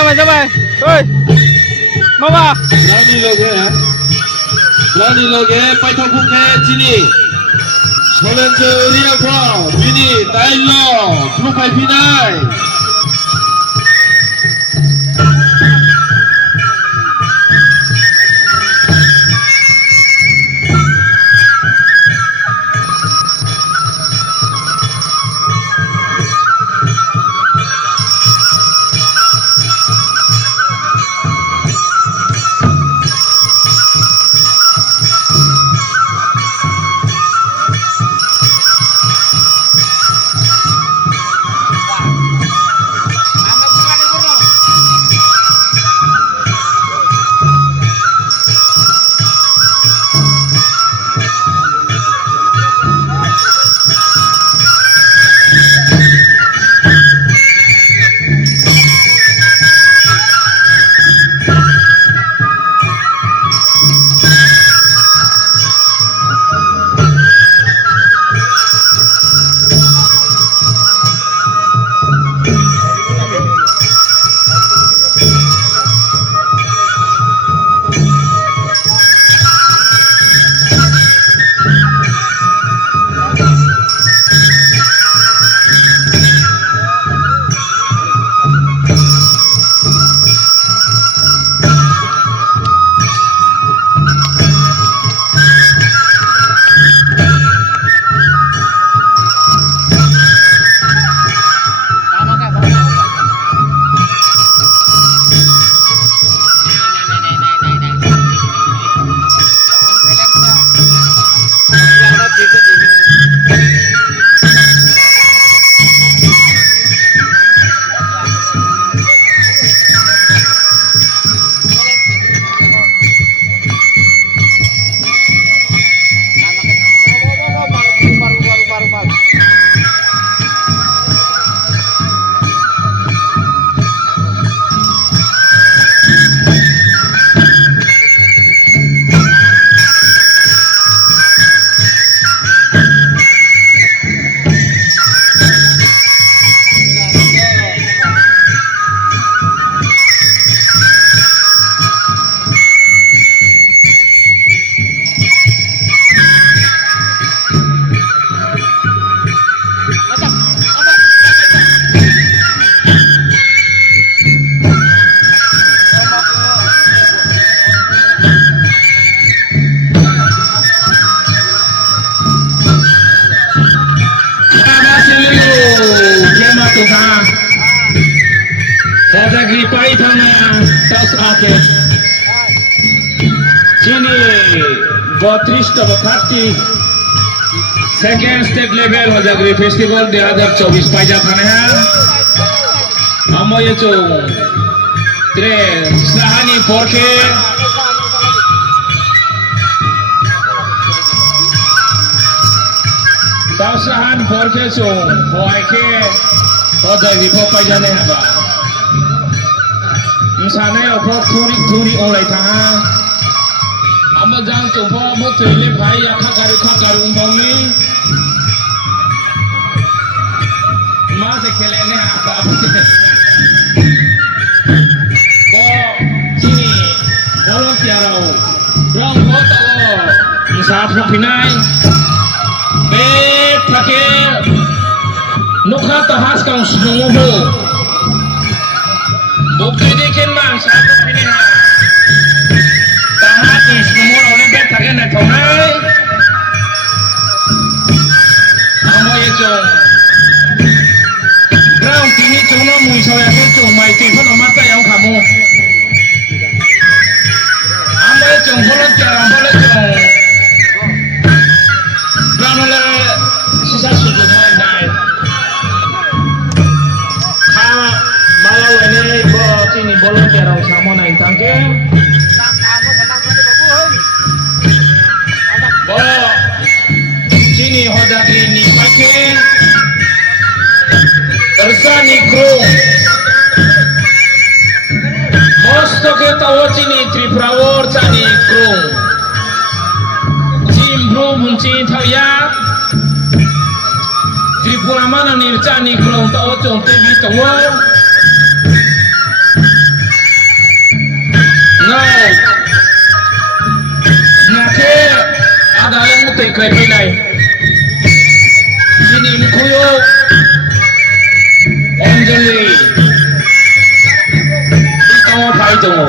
Sabay. Hoy. Mama. Rani loge paitho phuke chini. Solenje ria pho chini dai lo phu pai phi nai. Category Python toss ake chini 32 second state level हो जागरी festival 2024 पाइजा थाने हैं हम ये जो त्रे सहानी पोरके ताव सहान पोरके जो हो आके हो जागरी पो पाइजा ने है बा इंसाने अपो थूरी ओलाई था हम जान तो वो मोटले भाई आखा करू उम्बंगी मां से खेलेंगे आपा आपसे वो चीनी बोलो क्या रहो रंग हो तो मुसाफिर पिनाई बे थके नुखा तो हास का उसनुमो हो बुके देखें मां मुसाफिर पिनाई tamat semua orang bet tak kena thonai amo ye chong round tini chong no mui so ya ke chong mai ti pho no mata yang khamu amo ye chong bolon chong round le sisa suju mai nai ha malau ini bo tini bolon chong samo nai tangke chini hoda ini pakai tersani kru most ke tahu chini triprawor chani kru jim bro bunci thaya tripura mana nir chani kru tahu chong tv tahu Rồi. Nhà kia ada yang mesti kaya pinay. Sini Mikuyo. Anjali. Ikaw ang paito mo.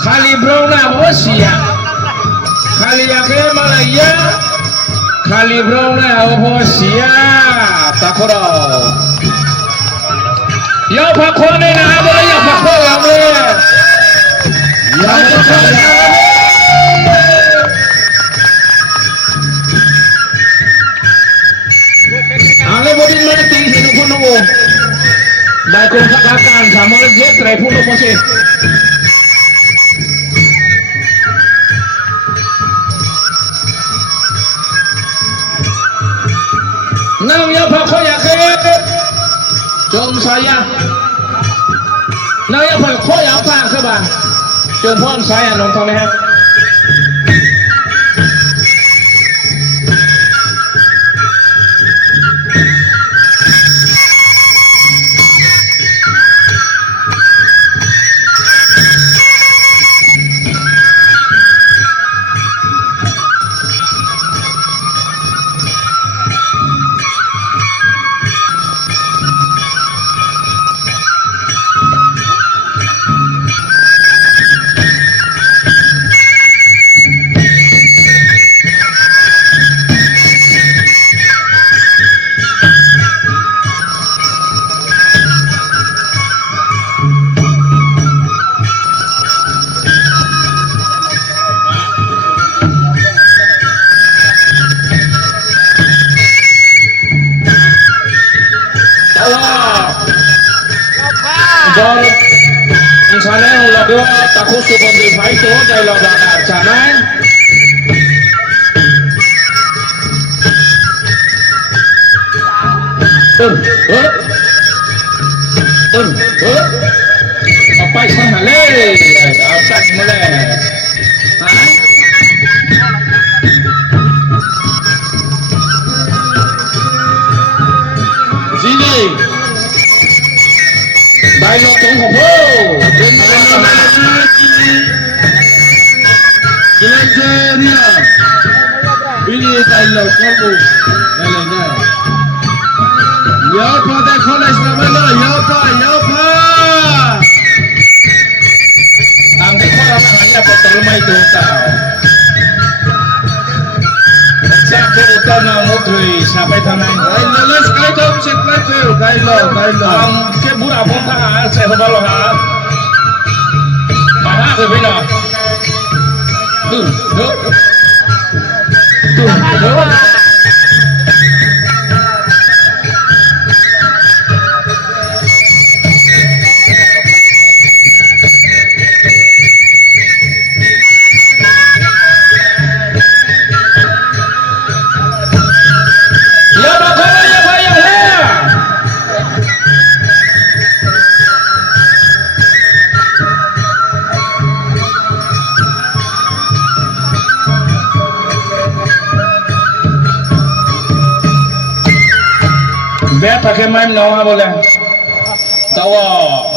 Kali Browna Osia Kali Yake Malaya Kali Browna Osia Takoro Ya Pakone na ada ya Pakone Ya Pakone Ale bodin mana tinggi hidup pun nunggu Baik kau katakan sama lagi try pun nunggu sih Nang ya Pak Khoya ke Jom saya Nang ya Pak Khoya Pak ke ba Jom pon saya nontonไหมฮะMisalnya ulah dua takut supaya dipakai itu dari lubang arcanan. Apa sih malay? Apa malay? Sini. Dialog tong hobo. Nigeria. Ini dialog hobo. Dialog. Ya pa dekho na islamana. Ya pa. Ang dekho na hanya patulmay itu tao. Siapa utang na mutri sampai tangan. Let's go to check my bill. Dialog. Cái bút nào phong thang sẽ không bao lâu hả? Bài hát rồi bây giờ. Được. Biar pakai main nawa boleh. Tawa.